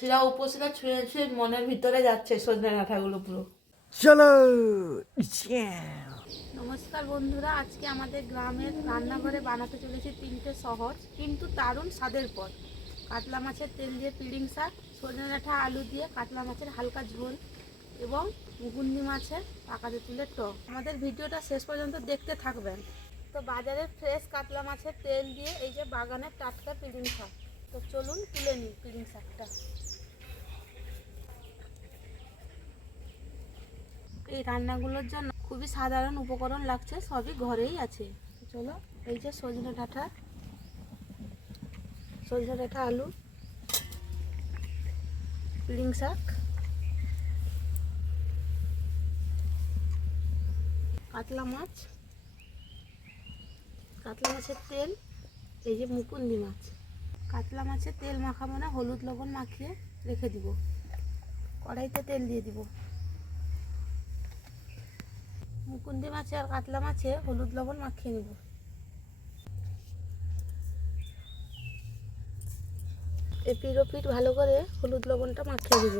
শিরা উপশিরা ছুঁয়ে ছুঁয়ে মনের ভিতরে যাচ্ছে সজনে ডাঁটাগুলো পুরো। চলো। নমস্কার বন্ধুরা আজকে আমাদের গ্রামের রান্নাঘরে বানাতে চলেছে তিনটে সহজ কিন্তু দারুণ স্বাদের পদ। কাতলা মাছের তেল দিয়ে পিড়িং শাক সজনে ডাঁটা আলু দিয়ে কাতলা মাছের হালকা ঝোল এবং মুগুন্দি মাছের পাকাতে তুলে টক। আমাদের ভিডিওটা শেষ পর্যন্ত দেখতে থাকবেন। তো বাজারের ফ্রেশ কাতলা মাছের তেল দিয়ে এই যে বাগানের টাটকা পিড়িং শাক। তো চলুন তুলে নিই পিড়িং শাকটা। এই রান্নাগুলোর জন্য খুবই সাধারণ উপকরণ লাগছে, সবই ঘরেই আছে। চলো, এই যে সজনে ডাঁটা সজনে ডাঁটা আলু পিড়িং শাক, কাতলা মাছ, কাতলা মাছের তেল, এই যে মুকুন্দি মাছ। কাতলা মাছের তেল মাখাবো না, হলুদ লবণ মাখিয়ে রেখে দিব। কড়াইতে তেল দিয়ে দিব। মুকুন্দি মাছে আর কাতলা মাছে হলুদ লবণ মাখিয়ে নেব এপিট ওপিট ভালো করে হলুদ লবণটা মাখিয়ে দেব।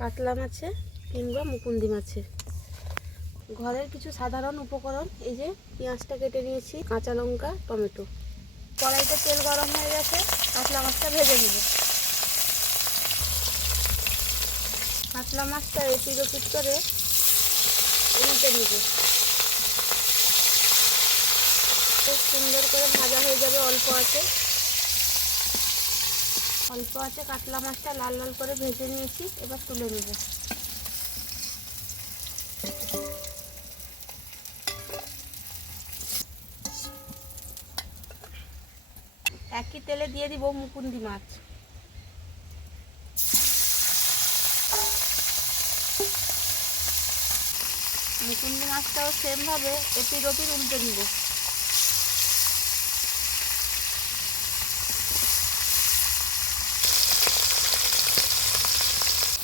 কাতলা মাছে কিংবা মুকুন্দি মাছে। ঘরের কিছু সাধারণ উপকরণ, এই যে পেঁয়াজটা কেটে নিয়েছি, কাঁচা লঙ্কা, টমেটো। কড়াইতে তেল গরম হয়ে গেছে, কাতলা মাছটা ভেজে নেব। কাতলা মাছটা এপিট ওপিট করে উল্টে নিব। খুব সুন্দর করে ভাজা হয়ে যাবে অল্প আছে। অল্প আছে, কাতলা মাছটা লাল লাল করে ভেজে নিয়েছি, এবার তুলে নেব। একই তেলে দিয়ে দিব মুকুন্দি মাছ। মুকুন্দি মাছটাও সেমভাবে এপির ওপির উল্টে নিব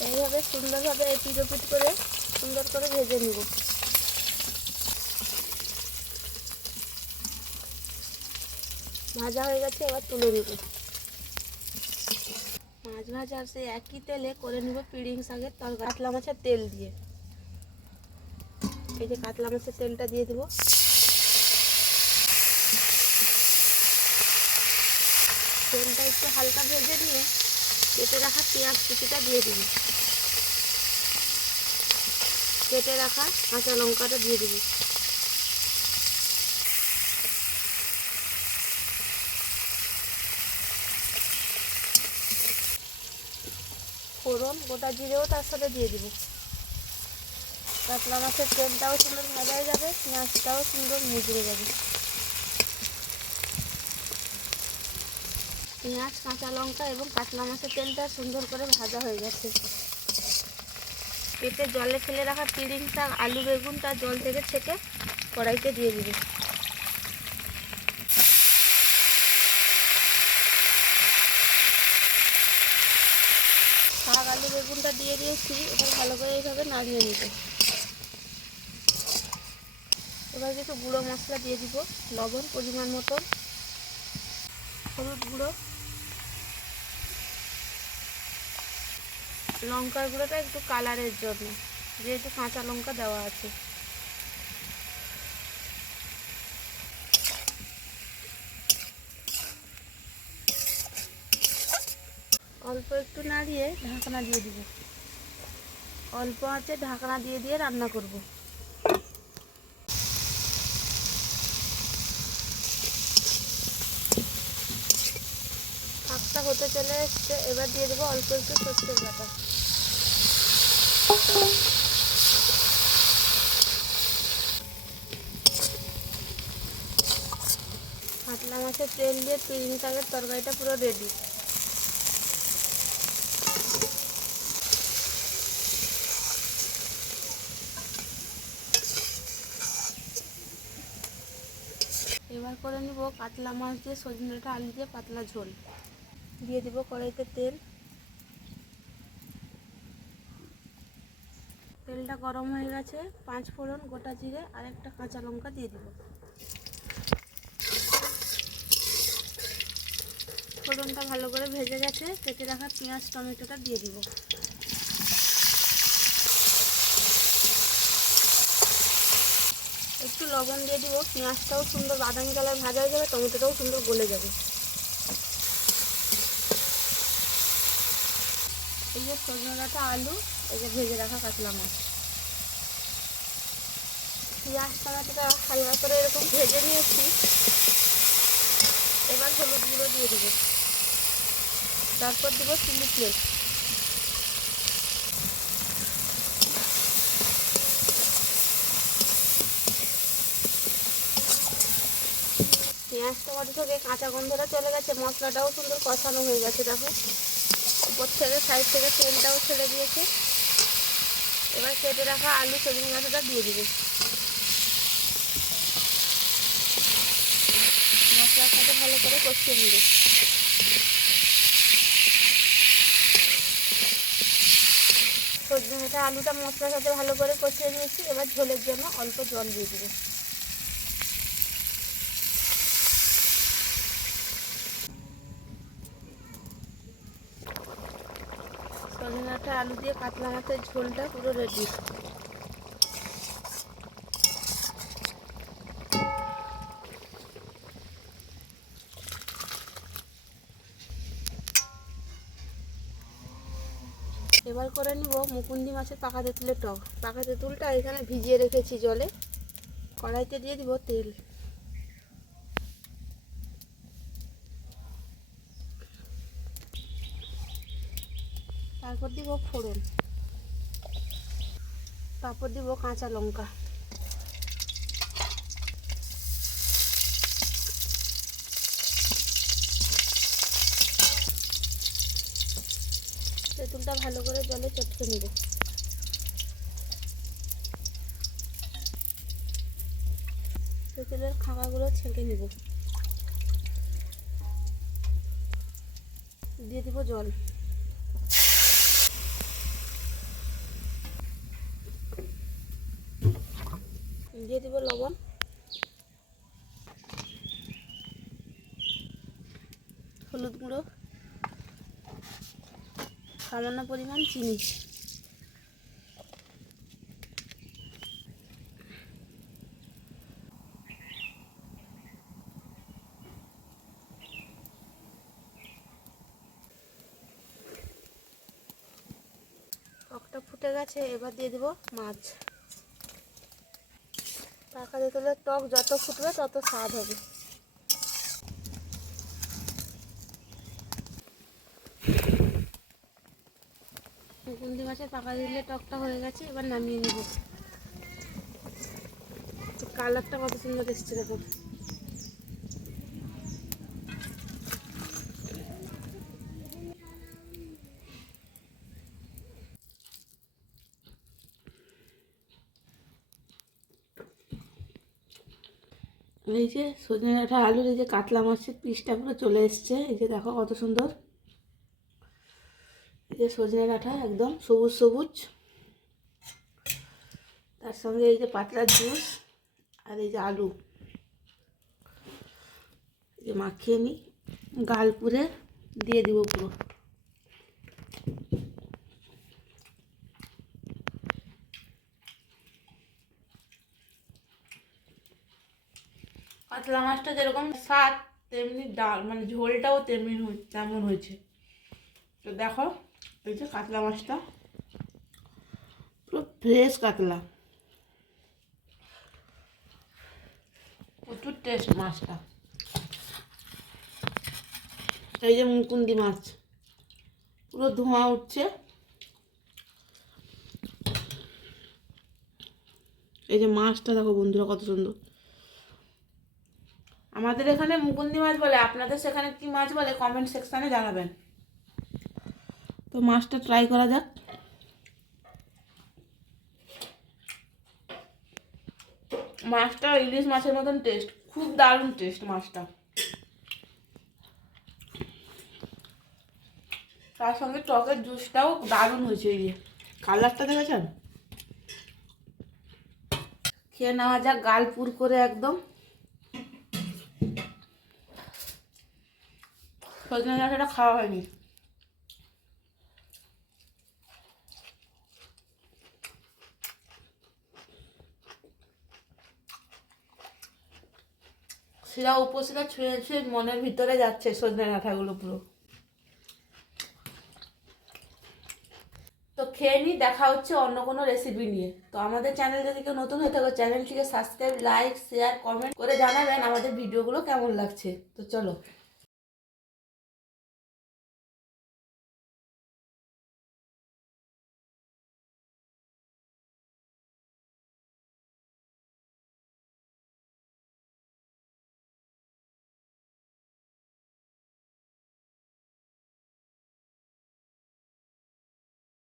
এইভাবে সুন্দরভাবে এপিট ওপিট করে, সুন্দর করে ভেজে নিব। ভাজা হয়ে গেছে, এবার তুলে নিব। মাছ ভাজা সেই একই তেলে করে নিব পিড়িং শাকের তরকারি। কাতলা মাছের তেল দিয়ে। এই যে কাতলা মাছের তেলটা দিয়ে দেবো। তেলটা একটু হালকা ভেজে নিয়ে কেটে রাখা পেঁয়াজ কুচিটা দিয়ে দিব। কেটে রাখা কাঁচা লঙ্কাটা দিয়ে দিব। ফোড়ন গোটা জিরেও তার সাথে দিয়ে দিব। কাতলা মাছের তেলটাও সুন্দর ভাজা হয়ে যাবে পেঁয়াজটাও সুন্দর মুজড়ে যাবে। পেঁয়াজ, কাঁচা লঙ্কা এবং কাতলা মাছের তেলটা সুন্দর করে ভাজা হয়ে গেছে। পেটে জলে ফেলে রাখা পিড়িং শাক আলু বেগুনটা জল থেকে ছেঁকে কড়াইতে দিয়ে দিবে। শাক, আলু, বেগুনটা দিয়ে দিয়েছি, এবার ভালো করে এইভাবে নাড়িয়ে নিতে। এবার কিছু গুঁড়ো মশলা দিয়ে দিব, লবণ পরিমাণ মতন। হলুদ গুঁড়ো। লঙ্কার গুঁড়োটা একটু কালারের জন্য, যেহেতু কাঁচা লঙ্কা দেওয়া আছে। অল্প একটু নাড়িয়ে ঢাকনা দিয়ে দিব। অল্প আছে ঢাকনা দিয়ে দিয়ে রান্না করব শাকটা হতে চলে এসছে, এবার দিয়ে দেবো অল্প একটু সর্ষের বাটা। কাতলা মাছের তেল দিয়ে পিরিং শাকের তরকারিটা পুরো রেডি এবার করে নিব কাতলা মাছ দিয়ে সজনেটা আলু দিয়ে পাতলা ঝোল। দিয়ে দিব কড়াইতে তেল। তেলটা গরম হয়ে গেছে, পাঁচ ফোড়ন, গোটা জিরে আর একটা কাঁচা লঙ্কা দিয়ে দিব। ফোড়নটা ভালো করে ভেজে গেছে, কেটে রাখা পেঁয়াজ, টমেটোটা দিয়ে দিব। একটু লবণ দিয়ে দিব, পেঁয়াজটাও সুন্দর বাদামি কালার ভাজা হয়ে যাবে টমেটোটাও সুন্দর গলে যাবে। যে সজনে ডাঁটা আলু, এই যে ভেজে রাখা কাতলা মাছ। পেঁয়াজ, টমেটোটা হালকা করে এরকম ভেজে নিয়েছি। এবার হলুদ গুঁড়ো দিয়ে দেবো। তারপর দেবো চিলি ফ্লেক্স পেঁয়াজ, টমাটো থেকে কাঁচা গন্ধটা চলে গেছে, মশলাটাও সুন্দর কষানো হয়ে গেছে, দেখো। উপর থেকে সাইড থেকে তেলটাও ছেড়ে দিয়েছে। এবার কেটে রাখা আলু সজনে ডাঁটাটা দিয়ে দিবে। মশলার সাথে ভালো করে কষিয়ে নেবে। সজনে আলুটা মশলার সাথে ভালো করে কষিয়ে নিয়েছি। এবার ঝোলের জন্য অল্প জল দিয়ে দেবো সজনে ডাঁটা আলু দিয়ে কাতলা মাছের ঝোলটা পুরো রেডি এবার করে নিব মুকুন্দি মাছের পাকা তেঁতুলের টক। পাকা তেঁতুলটা এখানে ভিজিয়ে রেখেছি জলে। কড়াইতে দিয়ে দিব তেল। তারপর দিব ফোড়ন। তারপর দিব কাঁচা লঙ্কা। তেঁতুলটা ভালো করে জলে চটকে নেব। তেঁতুলের খাঁকাগুলো ছেঁকে নেব। দিয়ে দিব জল। দিয়ে দিব লবণ। হলুদ গুঁড়ো। সামান্য পরিমাণ চিনি। টকটা ফুটে গেছে, এবার দিয়ে দেবো মাছ। পাকা হলে টক যত ফুটবে তত স্বাদ হবে। মুকুন্দি মাছের পাকা দিলে টকটা হয়ে গেছে এবার নামিয়ে নেব। কালারটা কত সুন্দর এসছে দেখো। এই যে সজনে ডাঁটা আলুর এই যে কাতলা মাছের পিসটা পুরো চলে এসছে। এই যে দেখো কত সুন্দর। এই যে সজনে ডাঁটা একদম সবুজ সবুজ। তার সঙ্গে এই যে পাতলার জুস আর এই যে আলু। এই যে মাখিয়ে নিই গালপুরে দিয়ে দিব পুরো। কাতলা মাছটা যেরকম স্বাদ, তেমনি ডাল মানে ঝোলটাও তেমনি তেমন হয়েছে। তো দেখো, এই যে কাতলা মাছটা। পুরো ফ্রেশ কাতলা। প্রচুর টেস্ট মাছটা। এই যে মুকুন্দি মাছ। পুরো ধোঁয়া উঠছে। এই যে মাছটা দেখো বন্ধুরা কত সুন্দর। আমাদের এখানে মুকুন্দি মাছ বলে, আপনাদের সেখানে কি মাছ বলে? কমেন্ট সেকশানে জানাবেন। তো মাছটা ট্রাই করা যাক। মাছটা ইলিশ মাছের মতন টেস্ট খুব দারুণ টেস্ট মাছটা। তার সঙ্গে টকের জুসটাও দারুণ হয়েছে এই কালারটা দেখেছেন? খেয়ে নেওয়া যাক, গাল পুর করে একদম। সজনে ডাঁটাটা খাওয়া হয়নি। শিরা উপশিরা ছুঁয়ে ছুঁয়ে মনের ভিতরে যাচ্ছে সজনে ডাঁটাগুলো পুরো। তো খেয়ে নিই দেখা হচ্ছে অন্য কোনো রেসিপি নিয়ে। তো আমাদের চ্যানেল যদি কেউ নতুন হয়ে থাকে চ্যানেলটিকে সাবস্ক্রাইব লাইক শেয়ার কমেন্ট করে জানাবেন আমাদের ভিডিওগুলো কেমন লাগছে। তো চলো।